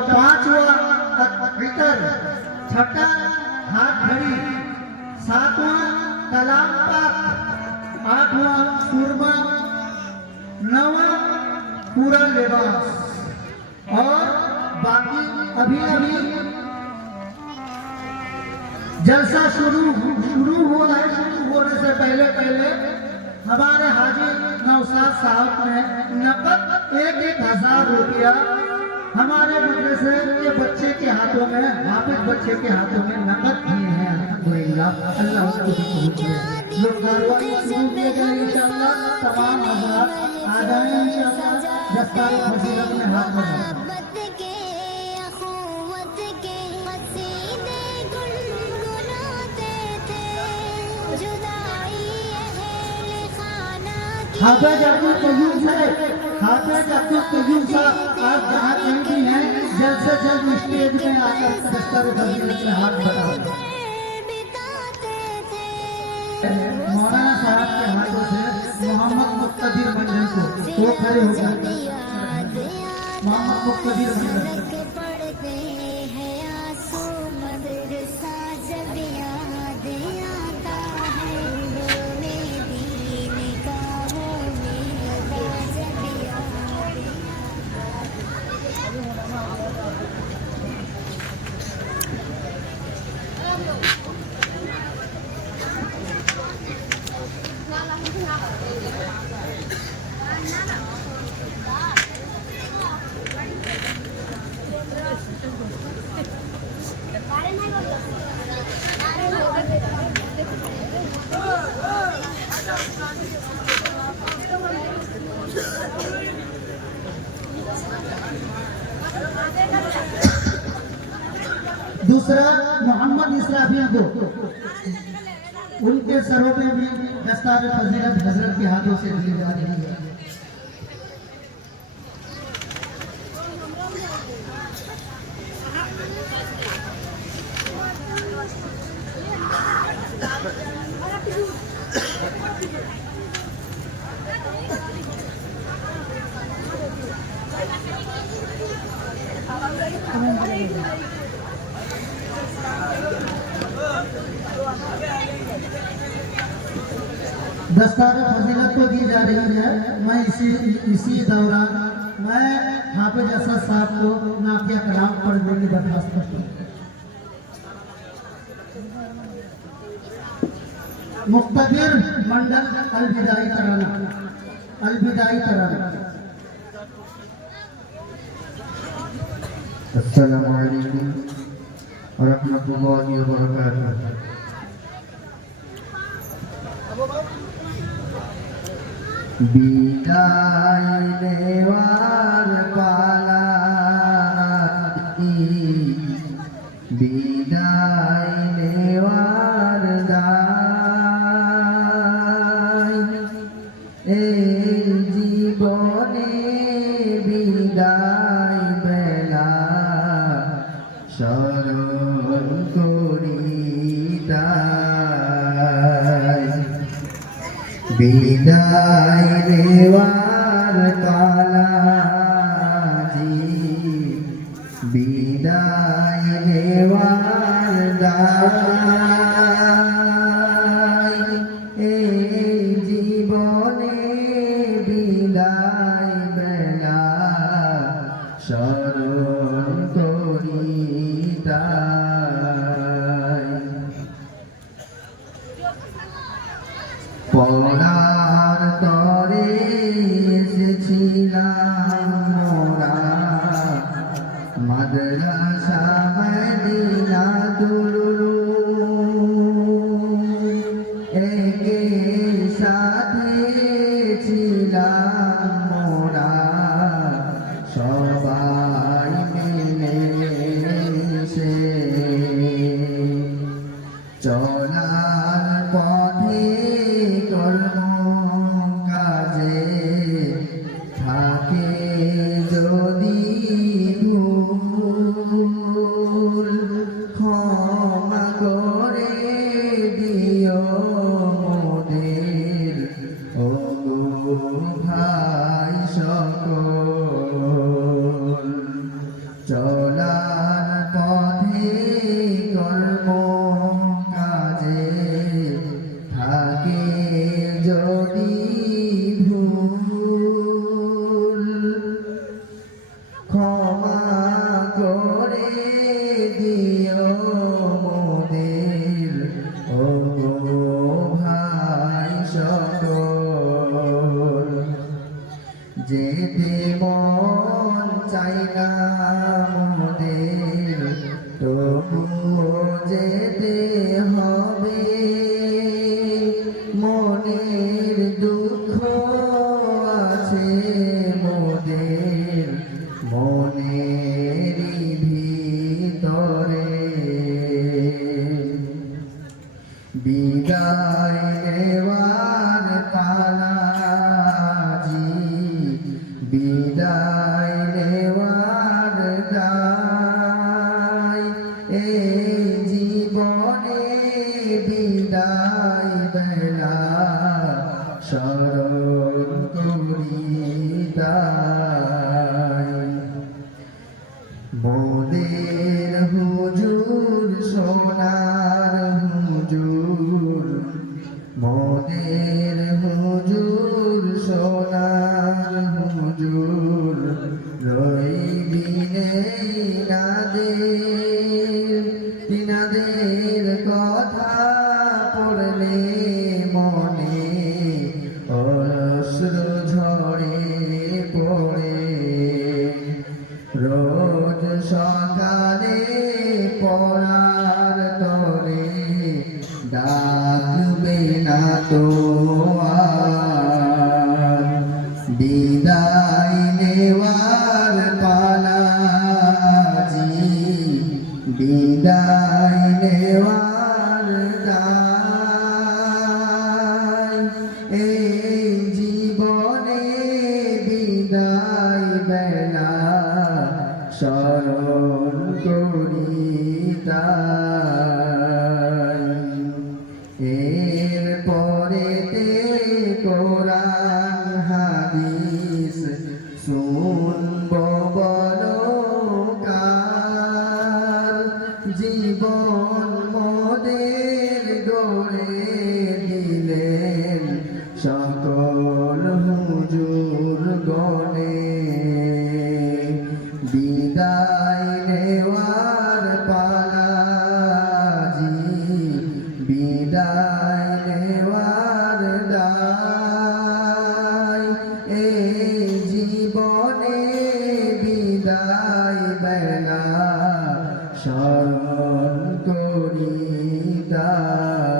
पांचवा इतर, छठा हाथ घड़ी, सातवां कलाम पाक, आठवां सुरमा, नौवां पूरा लिबास। और बाकी अभी अभी जलसा शुरू हुआ है। शुरू होने से पहले हमारे हाजी नौशाद साहब ने नकद 1,000 रुपया हमारे मदरसे के बच्चे के हाथों में, हाफिज बच्चे के हाथों में नकद दिए हैं। अल्हम्दुलिल्लाह, अल्लाह उसको कबूल करे। लोग कारवाई शुरू किए गए, इंशाअल्लाह तमाम हज़रात आ जाएं इंशाअल्लाह। दस्तार फजीलत में हाथ बढ़ाएं। हाफिज अब्दुल कयूम साहब, हाफिज अब्दुल कयूम साहब आप जहाँ कहीं भी हैं, जल्द से जल्द स्टेज में आकर दस्तार फजीलत में हाथ बढ़ाओ। मौलाना साहब के हाथों से मोहम्मद मुक्तदिर मंडल को वो खड़े हो गए। मोहम्मद मुक्तदिर मंडल दूसरा मोहम्मद इसराफिया को उनके सरों में भी दस्तार फजीलत हजरत के हाथों से दी जा रही है। दस्तार फजीलत को दी जा रही है। मैं इसी दौरान मैं हाफिज असद साहब को नाफिया कलाम पढ़ने की दरख्वास्त करता हूँ। मुक्तदिर मंडल अलविदाई तराना, अलविदाई तराना। अस्सलामु अलैकुम व रहमतुल्लाहि व बरकातुहू। বিদায় নেওয়ার পালা, বিদায় নেওয়ার দায়, এই জীবনে বিদায় বেলা স্মরণ করি তাই। বিদায় নেওয়ার কালাজি, বিদায় নেওয়ার দায়, এই জীবনে বিদায় বেলা স্মরণ করি তাই। পড়ার তরে এসেছিলাম মোরা, মাদ্রাসা মদিনা দুরু, একে সাথে ছিলাম মোরা, সবাই মিলেমিশে চলার পথে কাজে থাকে যদি ভুল, চলার পথে কর্ম কাজে থাকে যদি ভুল ক্ষমা করে দিও মোদের ও ভাই সকল যেতে মন চাই না মোদের তবু যেতে হবে মনের দুঃখ আছে মোদের মনেরই ভিতরে বিদায় নেওয়ার পালাজি বিদায় নেওয়ার দায় এই জীবনে বিদায় বেলা স্মরণ করি তাই মোদের হুজুর সোনার হুজুর মোদের হুজুর সোনার হুজুর রইবিনে তিনাদের কথা পড়লে মনে অশ্রু ঝরে পড়ে রোজ সকালে পড়ার তরে ডাকবে না তো আর বিদায় নেওয়ার পালাজি বিদায় নেওয়ার দায় এই জীবনে বিদায় বেলা স্মরণ করি তাই এর পরেতে কোরআন হাদিস শুনব বলো কার জীবন মোদের গড়ে দিলেন সকল হুজুর গণে বিদায় নেওয়ার পালাজি বিদায় নেওয়ার দায় এই জীবনে বিদায় বেলা স্মরণ করি তাই